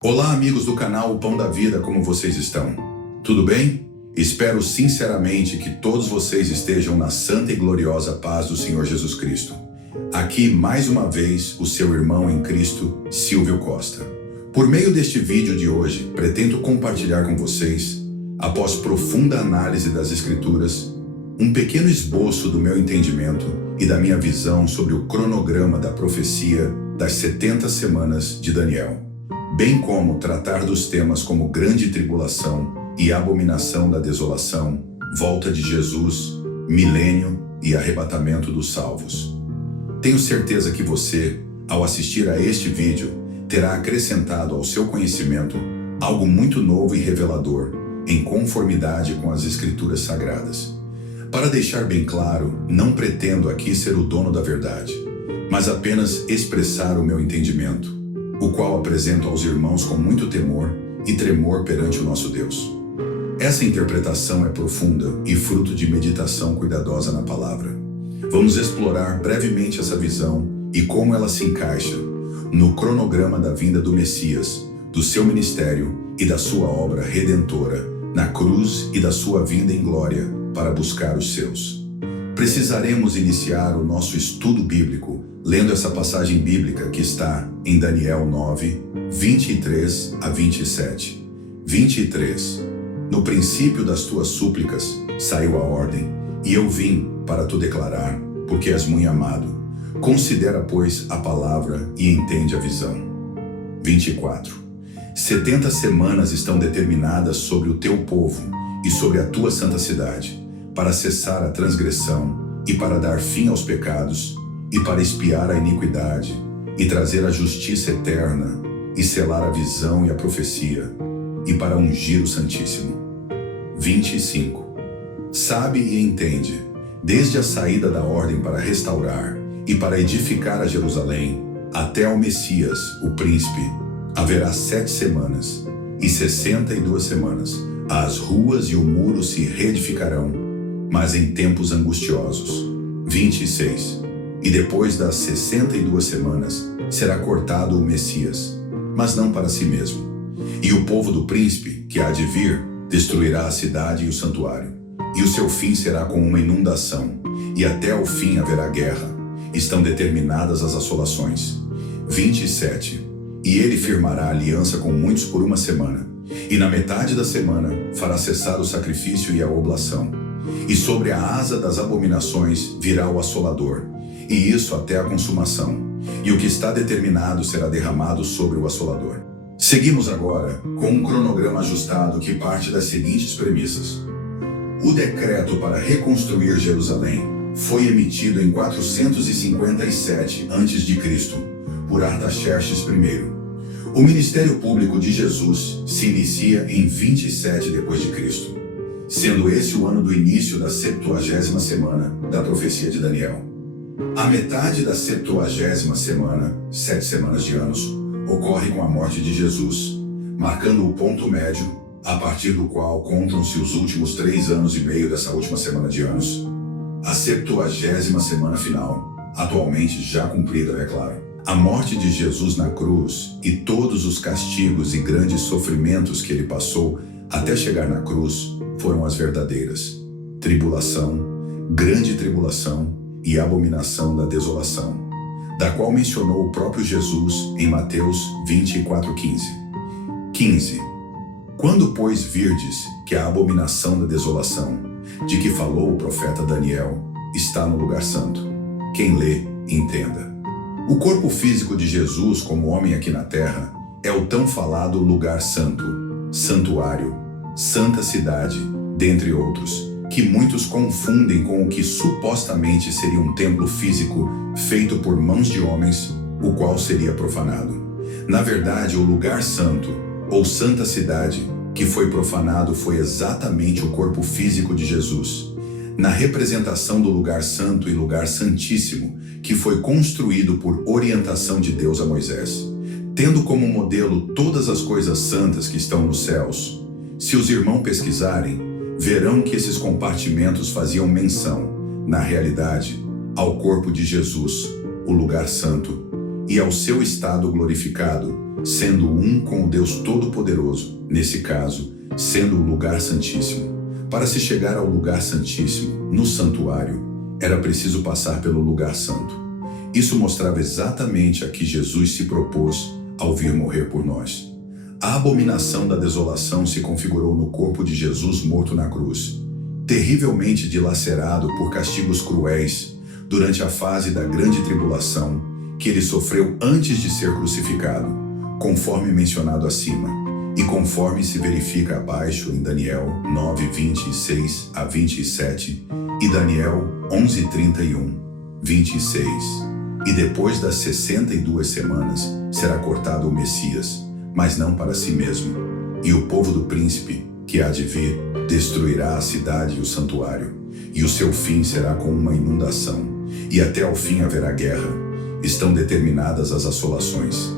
Olá, amigos do canal O Pão da Vida, como vocês estão? Tudo bem? Espero sinceramente que todos vocês estejam na santa e gloriosa paz do Senhor Jesus Cristo. Aqui, mais uma vez, o seu irmão em Cristo, Silvio Costa. Por meio deste vídeo de hoje, pretendo compartilhar com vocês, após profunda análise das Escrituras, um pequeno esboço do meu entendimento e da minha visão sobre o cronograma da profecia das 70 semanas de Daniel, bem como tratar dos temas como grande tribulação e abominação da desolação, volta de Jesus, milênio e arrebatamento dos salvos. Tenho certeza que você, ao assistir a este vídeo, terá acrescentado ao seu conhecimento algo muito novo e revelador, em conformidade com as Escrituras Sagradas. Para deixar bem claro, não pretendo aqui ser o dono da verdade, mas apenas expressar o meu entendimento, o qual apresento aos irmãos com muito temor e tremor perante o nosso Deus. Essa interpretação é profunda e fruto de meditação cuidadosa na palavra. Vamos explorar brevemente essa visão e como ela se encaixa no cronograma da vinda do Messias, do seu ministério e da sua obra redentora na cruz e da sua vinda em glória para buscar os seus. Precisaremos iniciar o nosso estudo bíblico lendo essa passagem bíblica que está em Daniel 9, 23 a 27. 23. No princípio das tuas súplicas saiu a ordem, e eu vim para tu declarar, porque és muito amado. Considera, pois, a palavra e entende a visão. 24. 70 semanas estão determinadas sobre o teu povo e sobre a tua santa cidade, para cessar a transgressão e para dar fim aos pecados, e para expiar a iniquidade, e trazer a justiça eterna, e selar a visão e a profecia, e para ungir o Santíssimo. 25. Sabe e entende, desde a saída da ordem para restaurar e para edificar a Jerusalém, até ao Messias, o príncipe, haverá 7 semanas, e 62 semanas. As ruas e o muro se reedificarão, mas em tempos angustiosos. 26. E depois das 62 semanas, será cortado o Messias, mas não para si mesmo. E o povo do príncipe, que há de vir, destruirá a cidade e o santuário. E o seu fim será com uma inundação, e até o fim haverá guerra. Estão determinadas as assolações. 27. E ele firmará aliança com muitos por 1 semana, e na metade da semana fará cessar o sacrifício e a oblação. E sobre a asa das abominações virá o assolador, e isso até a consumação, e o que está determinado será derramado sobre o assolador. Seguimos agora com um cronograma ajustado que parte das seguintes premissas. O decreto para reconstruir Jerusalém foi emitido em 457 a.C., por Artaxerxes I. O ministério público de Jesus se inicia em 27 d.C., sendo esse o ano do início da 70ª semana da profecia de Daniel. A metade da 70ª semana, 7 semanas de anos, ocorre com a morte de Jesus, marcando o ponto médio, a partir do qual contam-se os últimos 3 anos e meio dessa última semana de anos. A 70ª semana final, atualmente já cumprida, é claro. A morte de Jesus na cruz e todos os castigos e grandes sofrimentos que ele passou até chegar na cruz foram as verdadeiras tribulação, grande tribulação e abominação da desolação, da qual mencionou o próprio Jesus em Mateus 24:15. 15. Quando, pois, virdes que a abominação da desolação, de que falou o profeta Daniel, está no lugar santo, quem lê, entenda. O corpo físico de Jesus como homem aqui na terra é o tão falado lugar santo, santuário, santa cidade, dentre outros, que muitos confundem com o que supostamente seria um templo físico feito por mãos de homens, o qual seria profanado. Na verdade, o lugar santo, ou santa cidade, que foi profanado foi exatamente o corpo físico de Jesus, na representação do lugar santo e lugar santíssimo, que foi construído por orientação de Deus a Moisés, tendo como modelo todas as coisas santas que estão nos céus. Se os irmãos pesquisarem, verão que esses compartimentos faziam menção, na realidade, ao corpo de Jesus, o lugar santo, e ao seu estado glorificado, sendo um com o Deus Todo-Poderoso, nesse caso, sendo o lugar santíssimo. Para se chegar ao lugar santíssimo, no santuário, era preciso passar pelo lugar santo. Isso mostrava exatamente a que Jesus se propôs ao vir morrer por nós. A abominação da desolação se configurou no corpo de Jesus morto na cruz, terrivelmente dilacerado por castigos cruéis durante a fase da grande tribulação que ele sofreu antes de ser crucificado, conforme mencionado acima, e conforme se verifica abaixo em Daniel 9, 26 a 27 e Daniel 11, 31, 26. E depois das 62 semanas será cortado o Messias, mas não para si mesmo, e o povo do príncipe, que há de vir, destruirá a cidade e o santuário, e o seu fim será com uma inundação, e até ao fim haverá guerra. Estão determinadas as assolações.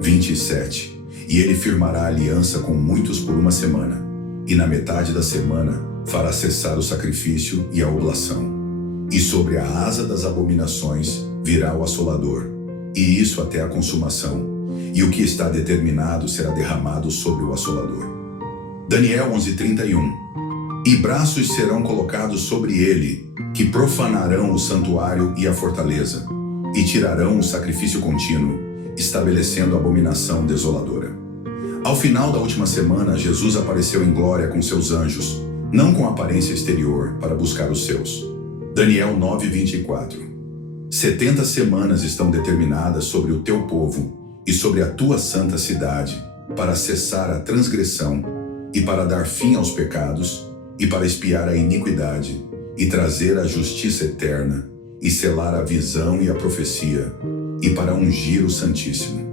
27. E ele firmará aliança com muitos por uma semana, e na metade da semana fará cessar o sacrifício e a oblação. E sobre a asa das abominações virá o assolador, e isso até a consumação, e o que está determinado será derramado sobre o assolador. Daniel 11:31. E braços serão colocados sobre ele, que profanarão o santuário e a fortaleza, e tirarão o sacrifício contínuo, estabelecendo a abominação desoladora. Ao final da última semana, Jesus apareceu em glória com seus anjos, não com aparência exterior, para buscar os seus. Daniel 9:24. 70 semanas estão determinadas sobre o teu povo e sobre a tua santa cidade, para cessar a transgressão e para dar fim aos pecados e para expiar a iniquidade e trazer a justiça eterna e selar a visão e a profecia e para ungir o Santíssimo.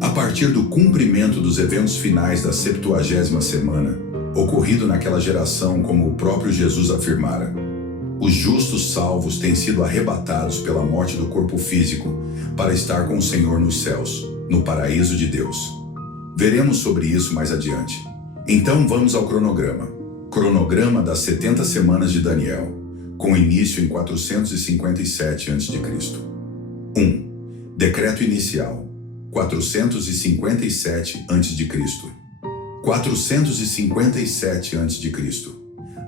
A partir do cumprimento dos eventos finais da 70ª semana, ocorrido naquela geração como o próprio Jesus afirmara, os justos salvos têm sido arrebatados pela morte do corpo físico para estar com o Senhor nos céus, no paraíso de Deus. Veremos sobre isso mais adiante. Então vamos ao cronograma. Cronograma das 70 semanas de Daniel, com início em 457 a.C. 1. Decreto inicial, 457 a.C. 457 a.C.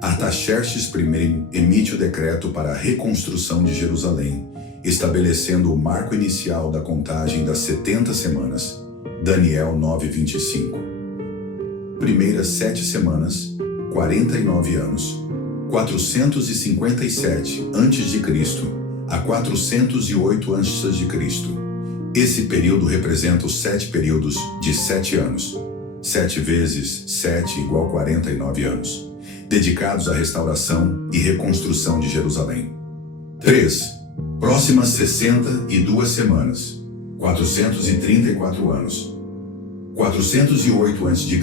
Artaxerxes I emite o decreto para a reconstrução de Jerusalém, estabelecendo o marco inicial da contagem das 70 semanas. Daniel 9:25. Primeiras 7 semanas, 49 anos. 457 a.C. a 408 a.C. Esse período representa os 7 períodos de 7 anos. 7 vezes 7 igual 49 anos. Dedicados à restauração e reconstrução de Jerusalém. 3. Próximas 62 semanas, 434 anos. 408 a.C.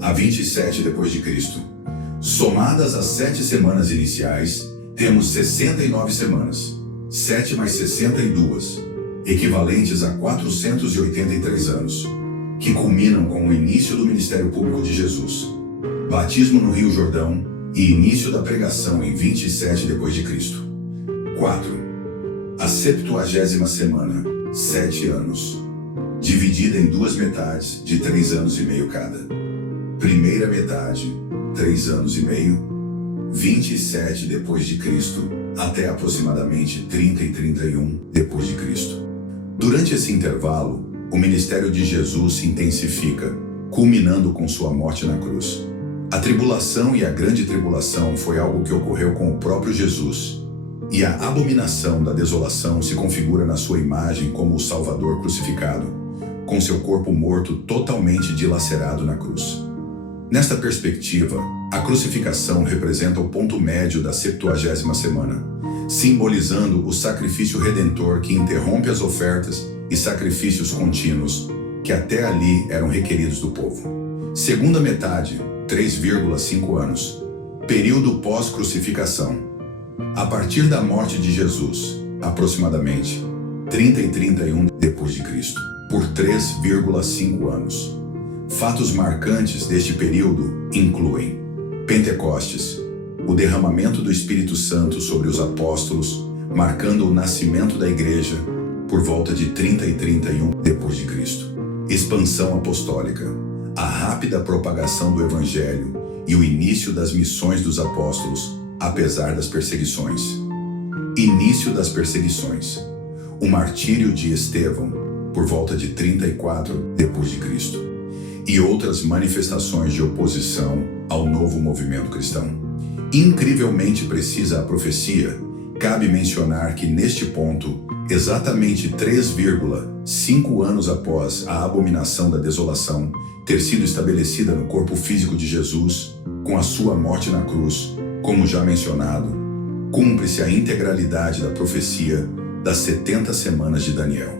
a 27 d.C. Somadas as 7 semanas iniciais, temos 69 semanas, 7 mais 62, equivalentes a 483 anos, que culminam com o início do ministério público de Jesus. Batismo no Rio Jordão e início da pregação em 27 d.C. 4. A 70ª semana, 7 anos, dividida em 2 metades de 3 anos e meio cada. Primeira metade, 3 anos e meio, 27 d.C. até aproximadamente 30 e 31 d.C. Durante esse intervalo, o ministério de Jesus se intensifica, culminando com sua morte na cruz. A tribulação e a grande tribulação foi algo que ocorreu com o próprio Jesus, e a abominação da desolação se configura na sua imagem como o Salvador crucificado, com seu corpo morto totalmente dilacerado na cruz. Nesta perspectiva, a crucificação representa o ponto médio da 70ª semana, simbolizando o sacrifício redentor que interrompe as ofertas e sacrifícios contínuos que até ali eram requeridos do povo. Segunda metade, 3,5 anos. Período pós-crucificação. A partir da morte de Jesus, aproximadamente 30 e 31 d.C., por 3,5 anos. Fatos marcantes deste período incluem Pentecostes, o derramamento do Espírito Santo sobre os apóstolos, marcando o nascimento da igreja por volta de 30 e 31 d.C. expansão apostólica, a rápida propagação do Evangelho e o início das missões dos apóstolos, apesar das perseguições. Início das perseguições. O martírio de Estevão, por volta de 34 d.C., e outras manifestações de oposição ao novo movimento cristão. Incrivelmente precisa a profecia, cabe mencionar que neste ponto, exatamente 3,5 anos após a abominação da desolação ter sido estabelecida no corpo físico de Jesus, com a sua morte na cruz, como já mencionado, cumpre-se a integralidade da profecia das 70 semanas de Daniel,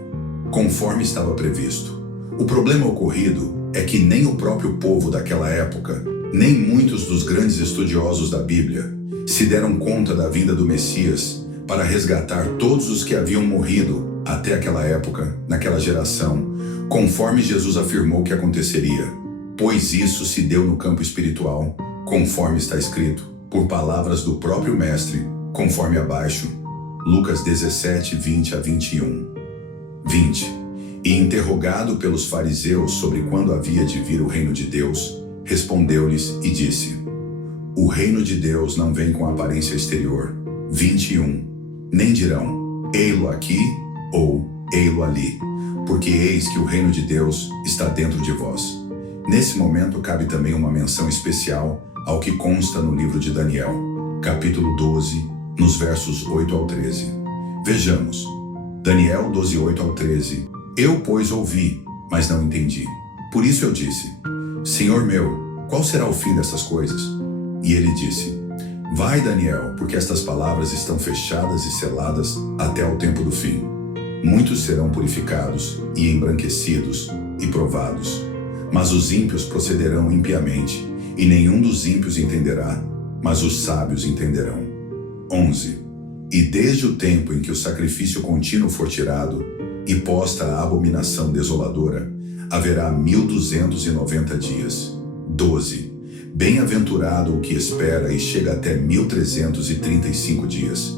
conforme estava previsto. O problema ocorrido é que nem o próprio povo daquela época, nem muitos dos grandes estudiosos da Bíblia, se deram conta da vinda do Messias para resgatar todos os que haviam morrido até aquela época, naquela geração, conforme Jesus afirmou que aconteceria, pois isso se deu no campo espiritual, conforme está escrito, por palavras do próprio Mestre, conforme abaixo, Lucas 17, 20 a 21. 20. E interrogado pelos fariseus sobre quando havia de vir o reino de Deus, respondeu-lhes e disse: O reino de Deus não vem com aparência exterior. 21. Nem dirão, ei-lo aqui ou ei-lo ali, porque eis que o reino de Deus está dentro de vós. Nesse momento cabe também uma menção especial ao que consta no livro de Daniel, capítulo 12, nos versos 8 ao 13. Vejamos, Daniel 12, 8 ao 13. Eu, pois, ouvi, mas não entendi. Por isso eu disse, Senhor meu, qual será o fim dessas coisas? E ele disse, Vai, Daniel, porque estas palavras estão fechadas e seladas até ao tempo do fim. Muitos serão purificados e embranquecidos e provados, mas os ímpios procederão impiamente, e nenhum dos ímpios entenderá, mas os sábios entenderão. 11. E desde o tempo em que o sacrifício contínuo for tirado, e posta a abominação desoladora, haverá 1290 dias. 12. Bem-aventurado o que espera e chega até 1335 dias.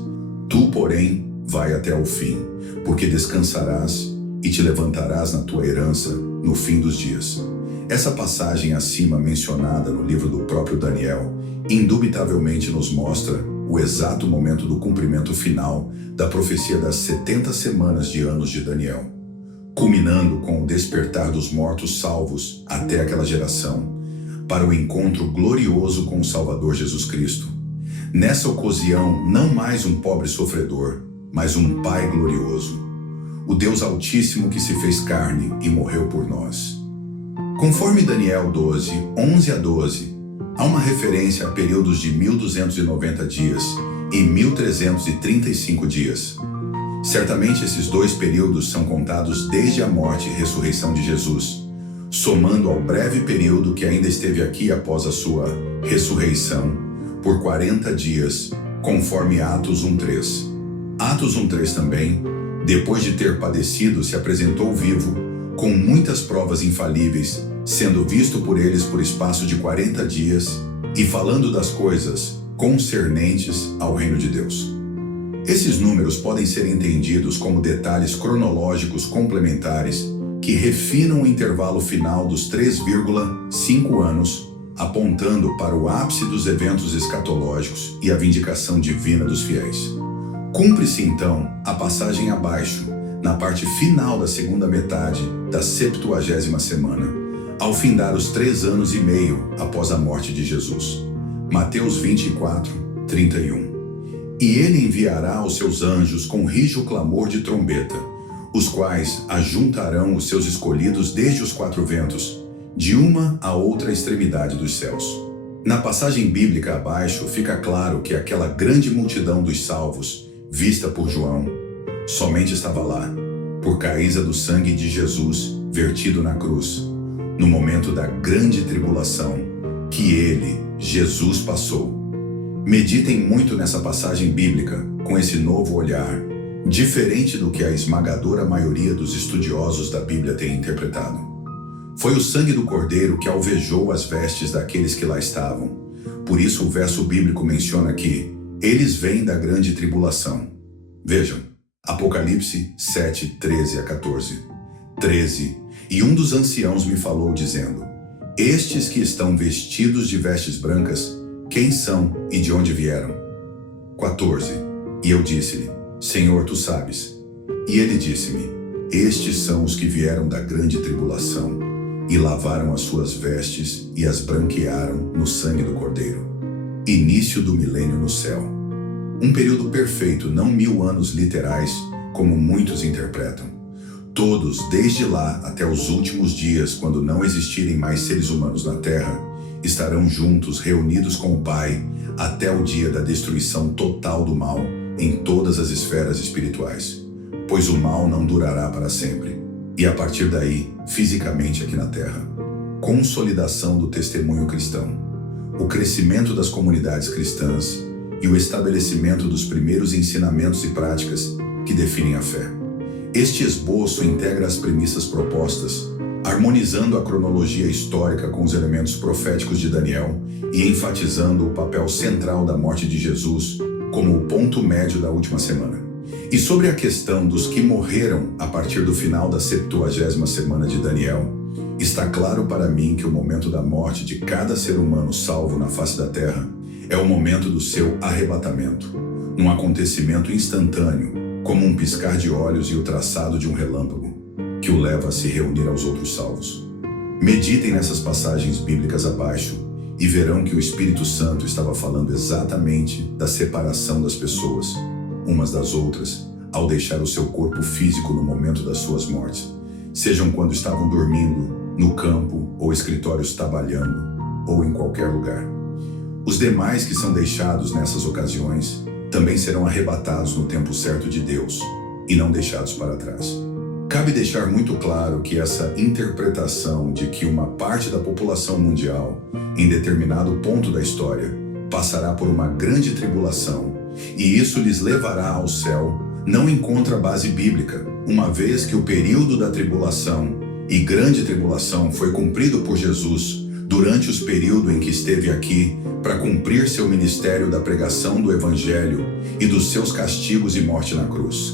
Tu, porém, vai até o fim, porque descansarás e te levantarás na tua herança no fim dos dias. Essa passagem acima mencionada no livro do próprio Daniel, indubitavelmente nos mostra o exato momento do cumprimento final da profecia das 70 semanas de anos de Daniel, culminando com o despertar dos mortos salvos até aquela geração, para o encontro glorioso com o Salvador Jesus Cristo. Nessa ocasião, não mais um pobre sofredor, mas um Pai glorioso, o Deus Altíssimo que se fez carne e morreu por nós. Conforme Daniel 12, 11 a 12, há uma referência a períodos de 1290 dias e 1335 dias. Certamente esses dois períodos são contados desde a morte e ressurreição de Jesus, somando ao breve período que ainda esteve aqui após a sua ressurreição, por 40 dias, conforme Atos 1:3. Atos 1:3 também, depois de ter padecido, se apresentou vivo, com muitas provas infalíveis, sendo visto por eles por espaço de 40 dias, e falando das coisas concernentes ao reino de Deus. Esses números podem ser entendidos como detalhes cronológicos complementares que refinam o intervalo final dos 3,5 anos, apontando para o ápice dos eventos escatológicos e a vindicação divina dos fiéis. Cumpre-se então a passagem abaixo, na parte final da segunda metade da 70ª semana, ao findar os 3 anos e meio após a morte de Jesus. Mateus 24, 31. E ele enviará os seus anjos com rijo clamor de trombeta, os quais ajuntarão os seus escolhidos desde os 4 ventos, de uma a outra extremidade dos céus. Na passagem bíblica abaixo fica claro que aquela grande multidão dos salvos, vista por João, somente estava lá, por causa do sangue de Jesus vertido na cruz, no momento da grande tribulação que ele, Jesus, passou. Meditem muito nessa passagem bíblica com esse novo olhar, diferente do que a esmagadora maioria dos estudiosos da Bíblia tem interpretado. Foi o sangue do Cordeiro que alvejou as vestes daqueles que lá estavam. Por isso o verso bíblico menciona que eles vêm da grande tribulação. Vejam, Apocalipse 7, 13 a 14. 13. E um dos anciãos me falou, dizendo: Estes que estão vestidos de vestes brancas, quem são e de onde vieram? 14. E eu disse-lhe: Senhor, tu sabes. E ele disse-me: Estes são os que vieram da grande tribulação, e lavaram as suas vestes e as branquearam no sangue do Cordeiro. Início do milênio no céu. Um período perfeito, não 1000 anos literais, como muitos interpretam. Todos, desde lá até os últimos dias, quando não existirem mais seres humanos na Terra, estarão juntos, reunidos com o Pai, até o dia da destruição total do mal em todas as esferas espirituais. Pois o mal não durará para sempre. E a partir daí, fisicamente aqui na Terra. Consolidação do testemunho cristão. O crescimento das comunidades cristãs e o estabelecimento dos primeiros ensinamentos e práticas que definem a fé. Este esboço integra as premissas propostas, harmonizando a cronologia histórica com os elementos proféticos de Daniel e enfatizando o papel central da morte de Jesus como o ponto médio da última semana. E sobre a questão dos que morreram a partir do final da 70ª semana de Daniel, está claro para mim que o momento da morte de cada ser humano salvo na face da terra é o momento do seu arrebatamento, num acontecimento instantâneo, como um piscar de olhos e o traçado de um relâmpago, que o leva a se reunir aos outros salvos. Meditem nessas passagens bíblicas abaixo e verão que o Espírito Santo estava falando exatamente da separação das pessoas, umas das outras, ao deixar o seu corpo físico no momento das suas mortes, sejam quando estavam dormindo, no campo ou escritórios trabalhando, ou em qualquer lugar. Os demais que são deixados nessas ocasiões também serão arrebatados no tempo certo de Deus e não deixados para trás. Cabe deixar muito claro que essa interpretação de que uma parte da população mundial, em determinado ponto da história, passará por uma grande tribulação e isso lhes levará ao céu, não encontra base bíblica, uma vez que o período da tribulação e grande tribulação foi cumprido por Jesus durante os períodos em que esteve aqui para cumprir seu ministério da pregação do Evangelho e dos seus castigos e morte na cruz.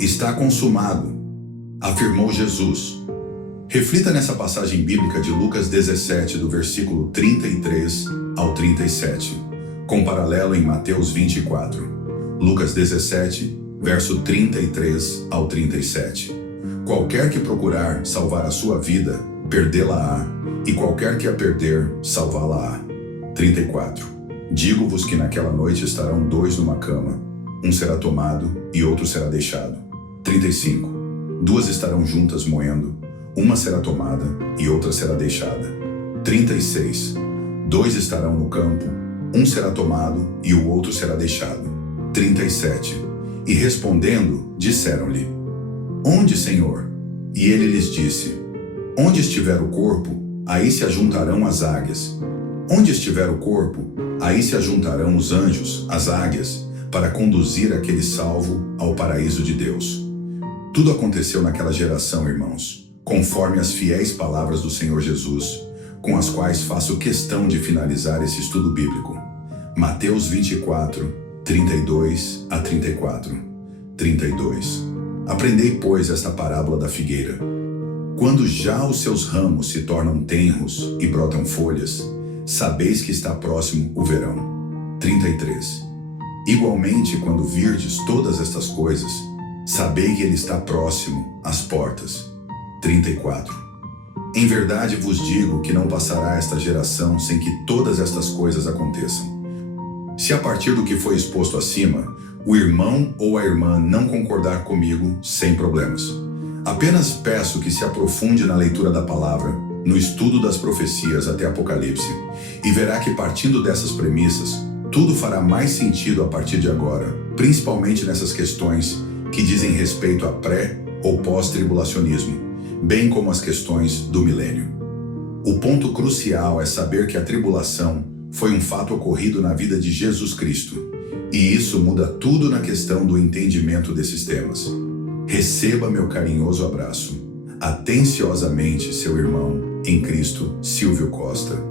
Está consumado, afirmou Jesus. Reflita nessa passagem bíblica de Lucas 17, do versículo 33 ao 37, com paralelo em Mateus 24. Lucas 17, verso 33 ao 37. Qualquer que procurar salvar a sua vida, perdê-la-á, e qualquer que a perder, salvá-la-á. 34. Digo-vos que naquela noite estarão 2 numa cama, um será tomado e outro será deixado. 35. 2 estarão juntas moendo, uma será tomada e outra será deixada. 36. 2 estarão no campo, um será tomado e o outro será deixado. 37. E respondendo, disseram-lhe: Onde, Senhor? E ele lhes disse: Onde estiver o corpo, aí se ajuntarão as águias. Onde estiver o corpo, aí se ajuntarão os anjos, as águias, para conduzir aquele salvo ao paraíso de Deus. Tudo aconteceu naquela geração, irmãos, conforme as fiéis palavras do Senhor Jesus, com as quais faço questão de finalizar esse estudo bíblico. Mateus 24, 32 a 34. 32. Aprendei, pois, esta parábola da figueira. Quando já os seus ramos se tornam tenros e brotam folhas, sabeis que está próximo o verão. 33. Igualmente, quando virdes todas estas coisas, sabei que ele está próximo às portas. 34. Em verdade vos digo que não passará esta geração sem que todas estas coisas aconteçam. Se a partir do que foi exposto acima, o irmão ou a irmã não concordar comigo, sem problemas. Apenas peço que se aprofunde na leitura da palavra, no estudo das profecias até Apocalipse, e verá que partindo dessas premissas, tudo fará mais sentido a partir de agora, principalmente nessas questões que dizem respeito a pré- ou pós-tribulacionismo, bem como as questões do milênio. O ponto crucial é saber que a tribulação foi um fato ocorrido na vida de Jesus Cristo, e isso muda tudo na questão do entendimento desses temas. Receba meu carinhoso abraço. Atenciosamente, seu irmão em Cristo, Silvio Costa.